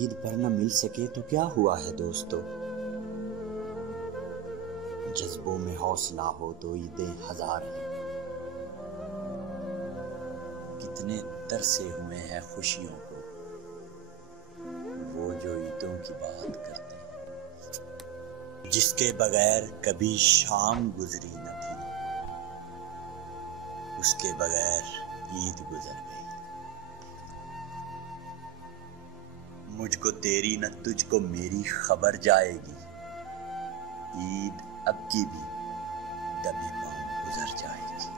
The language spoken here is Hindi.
ईद पर न मिल सके तो क्या हुआ है दोस्तों, जज्बों में हौसला हो तो ईदें हजार हैं। कितने तरसे हुए हैं खुशियों को वो जो ईदों की बात करते हैं, जिसके बगैर कभी शाम गुजरी न थी, उसके बगैर ईद गुजर गई। मुझको तेरी न तुझको मेरी खबर जाएगी, ईद अब की भी दबे पांव गुजर जाएगी।